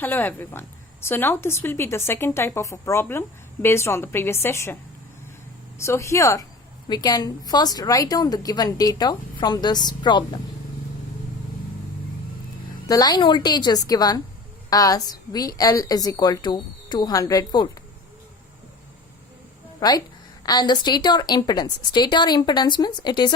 Hello everyone. So now this will be the second type of a problem based on the previous session. So here we can first write down the given data from this problem. The line voltage is given as VL is equal to 200 volt. Right? And the stator impedance means it is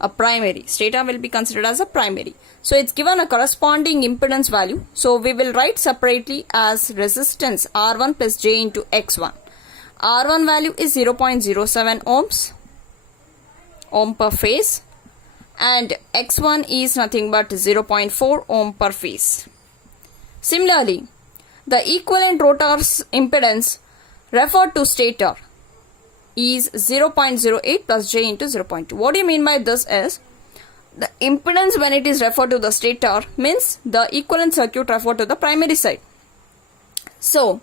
a primary. Stator will be considered as a primary. So it's given a corresponding impedance value. So we will write separately as resistance R1 plus J into X1. R1 value is 0.07 ohms, ohm per phase, and X1 is nothing but 0.4 ohm per phase. Similarly, the equivalent rotor's impedance referred to stator is 0.08 plus J into 0.2. What do you mean by this is, the impedance when it is referred to the stator means the equivalent circuit referred to the primary side. So,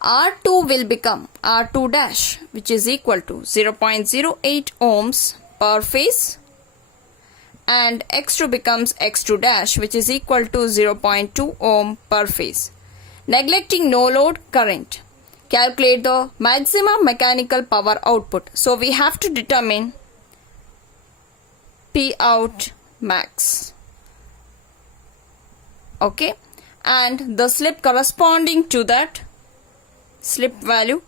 R2 will become R2 dash, which is equal to 0.08 ohms per phase, and X2 becomes X2 dash, which is equal to 0.2 ohm per phase. Neglecting no load current, calculate the maximum mechanical power output. So we have to determine P out max. Okay, and the slip corresponding to that slip value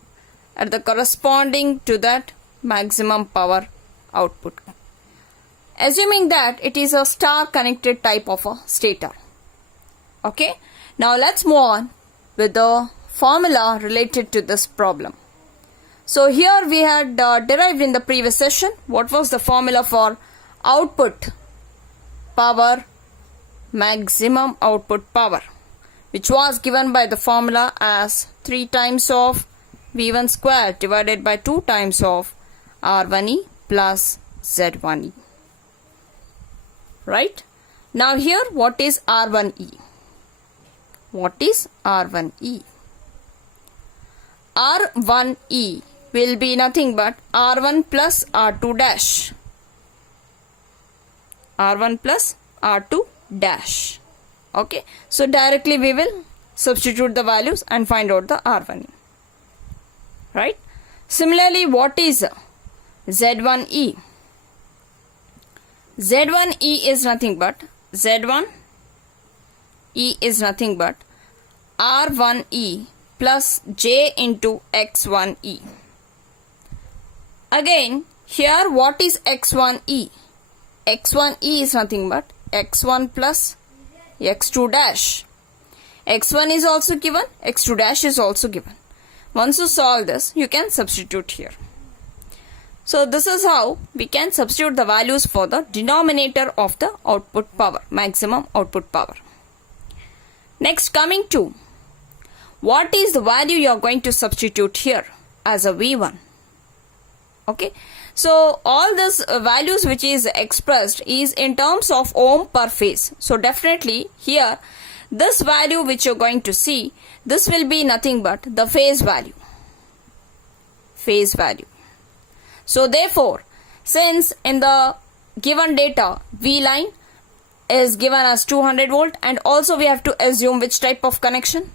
at the corresponding to that maximum power output, assuming that it is a star connected type of a stator. Okay, now let's move on with the formula related to this problem. So here we had derived in the previous session what was the formula for output power, maximum output power, which was given by the formula as 3 times of V1 square divided by 2 times of R1E plus Z1E. Right? Now here what is R1E? What is R1E? R1E will be nothing but R1 plus R2 dash. R1 plus R2 dash. Okay, so directly we will substitute the values and find out the R1E. Right? Similarly, what is Z1E? Z1E is nothing but Z1E is nothing but R1E plus J into X1E. Again, here what is X1E? X1E is nothing but X1 plus X2 dash. X1 is also given, X2 dash is also given. Once you solve this, you can substitute here. So this is how we can substitute the values for the denominator of the output power, maximum output power. Next, coming to what is the value you are going to substitute here as a V1. Okay, so all these values which is expressed is in terms of ohm per phase. So definitely here this value which you are going to see, this will be nothing but the phase value. Phase value. So therefore, since in the given data V line is given as 200 volt, and also we have to assume which type of connection?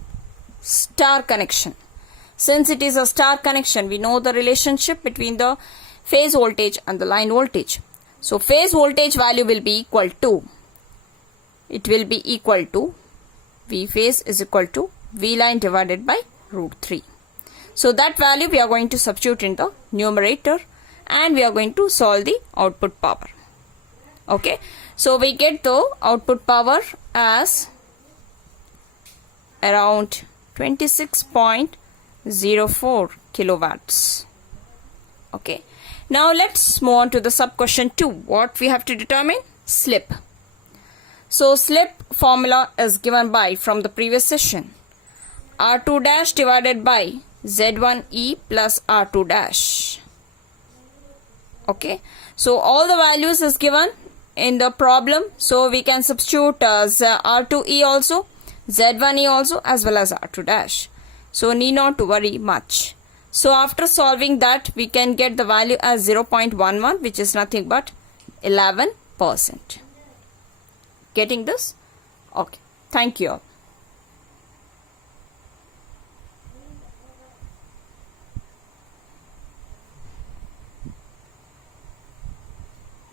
Star connection. Since it is a star connection, we know the relationship between the phase voltage and the line voltage. So phase voltage value will be equal to, it will be equal to V phase is equal to V line divided by root 3. So that value we are going to substitute in the numerator and we are going to solve the output power. Okay, so we get the output power as around 26.04 kilowatts. Okay, now let's move on to the sub question 2. What we have to determine? Slip. So slip formula is given by from the previous session, R2 dash divided by Z1E plus R2 dash. Okay, so all the values is given in the problem, so we can substitute R2E also, Z1E also, as well as R2 dash. So need not to worry much. So after solving that, we can get the value as 0.11, which is nothing but 11%. Getting this? Okay. Thank you all.